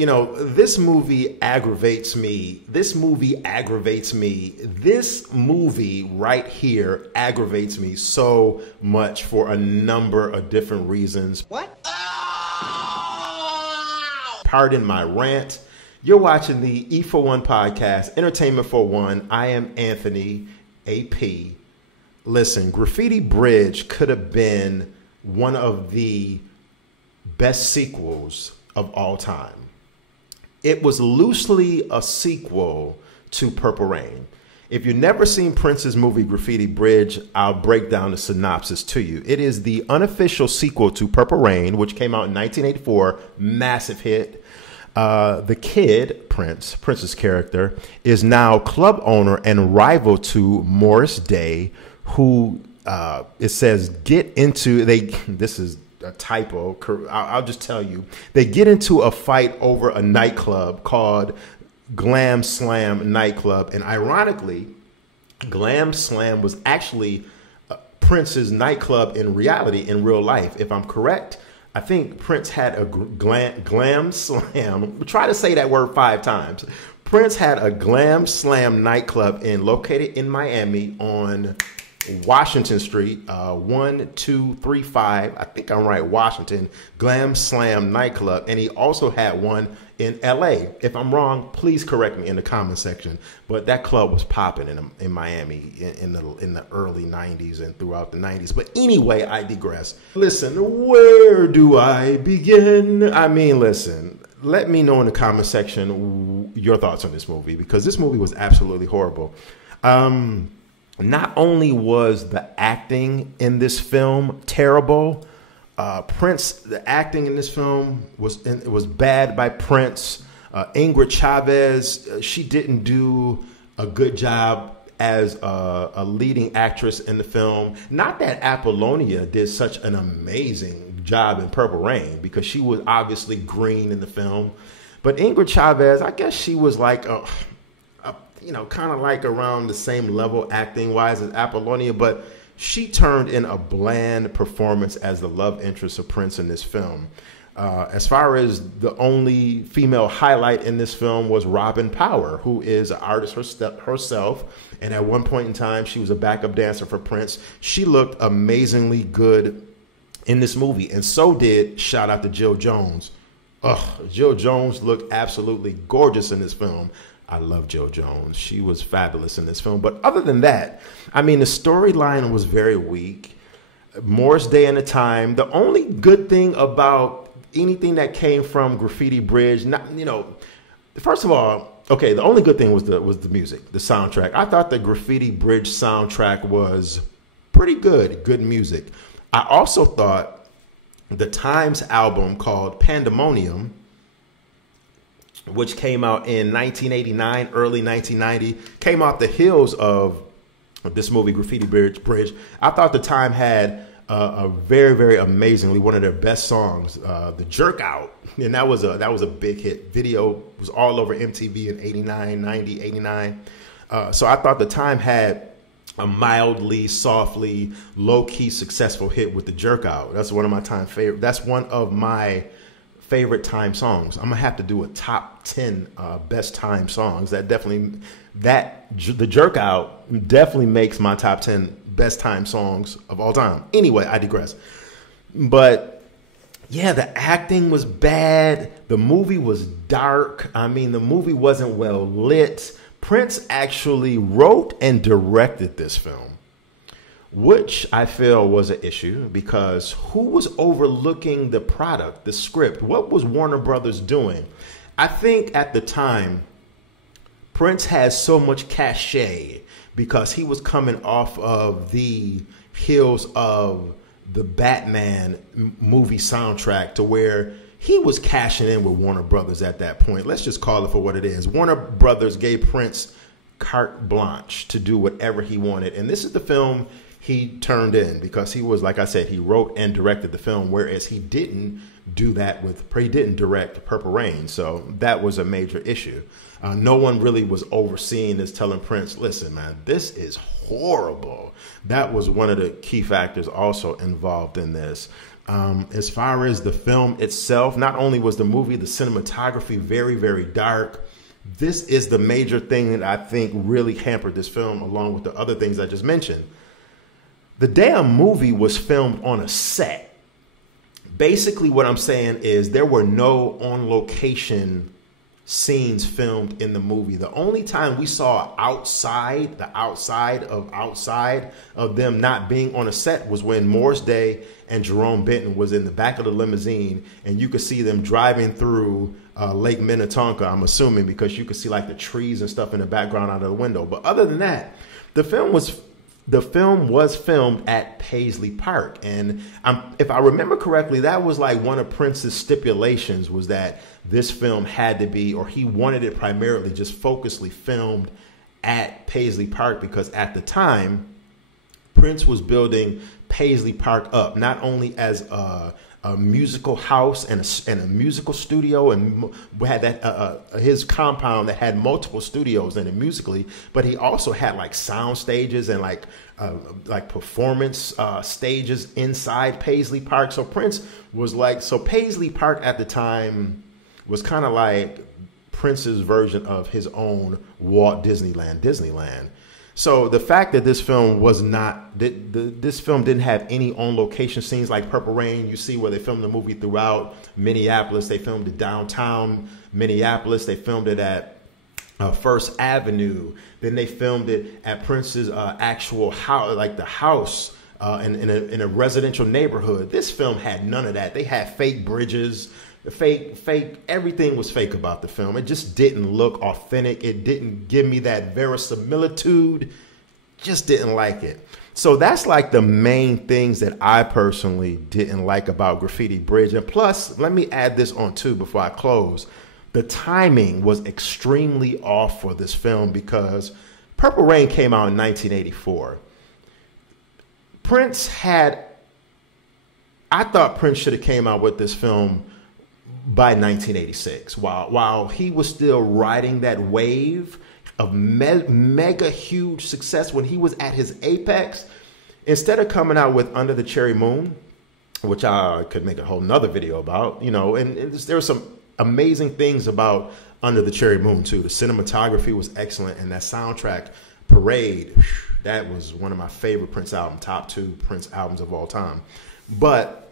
you know, this movie aggravates me. This movie aggravates me. This movie right here aggravates me so much for a number of different reasons. What? Pardon my rant. You're watching the E for One podcast, Entertainment for One. I am Anthony, AP. Listen, Graffiti Bridge could have been one of the best sequels of all time. It was loosely a sequel to Purple Rain. If you've never seen Prince's movie Graffiti Bridge, I'll break down the synopsis to you. It is the unofficial sequel to Purple Rain, which came out in 1984, massive hit. The kid, Prince's character, is now club owner and rival to Morris Day, who it says this is a typo. I'll just tell you. They get into a fight over a nightclub called Glam Slam Nightclub. And ironically, Glam Slam was actually Prince's nightclub in reality, in real life. If I'm correct, I think Prince had a Glam Slam. Try to say that word 5 times. Prince had a Glam Slam nightclub located in Miami on Washington Street, 1235. I think I'm right. Washington, Glam Slam nightclub. And he also had one in LA. If I'm wrong, please correct me in the comment section. But that club was popping in Miami in the early 90s and throughout the 90s. But anyway, I digress. Listen, where do I begin? I mean, listen, let me know in the comment section your thoughts on this movie, because this movie was absolutely horrible. Not only was the acting in this film terrible, the acting in this film was bad by Prince. Ingrid Chavez, she didn't do a good job as a leading actress in the film. Not that Apollonia did such an amazing job in Purple Rain, because she was obviously green in the film. But Ingrid Chavez, I guess she was like kind of like around the same level acting wise as Apollonia, but she turned in a bland performance as the love interest of Prince in this film. As far as the only female highlight in this film was Robin Power, who is an artist herself. And at one point in time, she was a backup dancer for Prince. She looked amazingly good in this movie. And so did, shout out to Jill Jones. Jill Jones looked absolutely gorgeous in this film. I love Jill Jones. She was fabulous in this film. But other than that, I mean, the storyline was very weak. Morris Day and the Time. The only good thing about anything that came from Graffiti Bridge, first of all, okay, the only good thing was the music, the soundtrack. I thought the Graffiti Bridge soundtrack was pretty good music. I also thought the Times album called Pandemonium, which came out in 1989, early 1990, came out the heels of this movie, Graffiti Bridge. I thought the Time had a very, very amazingly one of their best songs, The Jerk Out. And that was a big hit. Video was all over MTV in 89, 90, 89. So I thought the Time had a mildly, softly, low-key successful hit with The Jerk Out. That's one of my favorite Time songs. I'm gonna have to do a top 10 best Time songs. The Jerk Out definitely makes my top 10 best Time songs of all time. Anyway, I digress. But yeah, the acting was bad. The movie was dark. I mean, the movie wasn't well lit. Prince actually wrote and directed this film, which I feel was an issue, because who was overlooking the product, the script? What was Warner Brothers doing? I think at the time, Prince had so much cachet because he was coming off of the heels of the Batman movie soundtrack, to where he was cashing in with Warner Brothers at that point. Let's just call it for what it is. Warner Brothers gave Prince carte blanche to do whatever he wanted. And this is the film he turned in, because he was, like I said, he wrote and directed the film, whereas he didn't direct Purple Rain. So that was a major issue. No one really was overseeing this, telling Prince, listen, man, this is horrible. That was one of the key factors also involved in this. As far as the film itself, not only was the movie, the cinematography very, very dark. This is the major thing that I think really hampered this film, along with the other things I just mentioned. The damn movie was filmed on a set. Basically, what I'm saying is there were no on-location scenes filmed in the movie. The only time we saw outside of them not being on a set was when Morris Day and Jerome Benton was in the back of the limousine, and you could see them driving through Lake Minnetonka, I'm assuming, because you could see like the trees and stuff in the background out of the window. But other than that, the film was filmed at Paisley Park. And if I remember correctly, that was like one of Prince's stipulations, was that this film had to be, or he wanted it primarily just focusedly filmed at Paisley Park, because at the time, Prince was building Paisley Park up, not only as a musical house and a musical studio, and we had that his compound that had multiple studios in it musically, but he also had like sound stages and like performance stages inside Paisley Park. So Prince was like, so Paisley Park at the time was kind of like Prince's version of his own Walt Disneyland. So the fact that this film was not, this film didn't have any on-location scenes like Purple Rain. You see where they filmed the movie throughout Minneapolis. They filmed it downtown Minneapolis. They filmed it at First Avenue. Then they filmed it at Prince's actual house, like the house in a residential neighborhood. This film had none of that. They had fake bridges. Fake, everything was fake about the film. It just didn't look authentic. It didn't give me that verisimilitude. Just didn't like it. So that's like the main things that I personally didn't like about Graffiti Bridge. And plus, let me add this on too before I close. The timing was extremely off for this film, because Purple Rain came out in 1984. I thought Prince should have came out with this film by 1986, while he was still riding that wave of mega huge success when he was at his apex. Instead of coming out with Under the Cherry Moon, which I could make a whole nother video about, and there were some amazing things about Under the Cherry Moon too. The cinematography was excellent, and that soundtrack, Parade, that was one of my favorite Prince albums, top 2 Prince albums of all time. But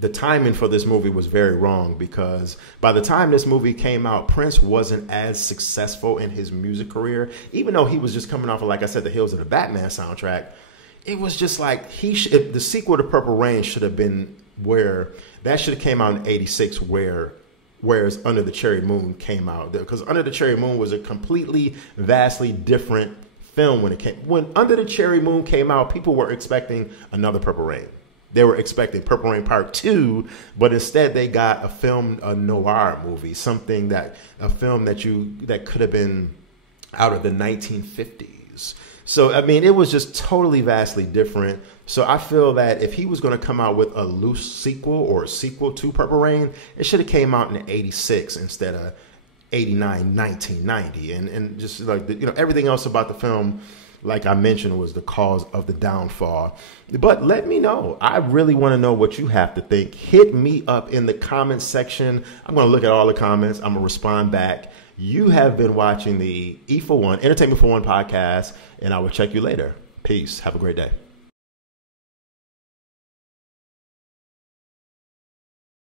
the timing for this movie was very wrong, because by the time this movie came out, Prince wasn't as successful in his music career. Even though he was just coming off of, like I said, the heels of the Batman soundtrack, it was just like the sequel to Purple Rain should have been that should have came out in 86, whereas Under the Cherry Moon came out. Because Under the Cherry Moon was a completely, vastly different film when it came. When Under the Cherry Moon came out, people were expecting another Purple Rain. They were expecting Purple Rain Part 2, but instead they got a noir movie, a film that could have been out of the 1950s. So, I mean, it was just totally vastly different. So I feel that if he was going to come out with a loose sequel or a sequel to Purple Rain, it should have came out in 86 instead of 89, 1990. And just like, everything else about the film, like I mentioned, was the cause of the downfall. But let me know. I really want to know what you have to think. Hit me up in the comments section. I'm going to look at all the comments. I'm going to respond back. You have been watching the E for One, Entertainment for One podcast, and I will check you later. Peace. Have a great day.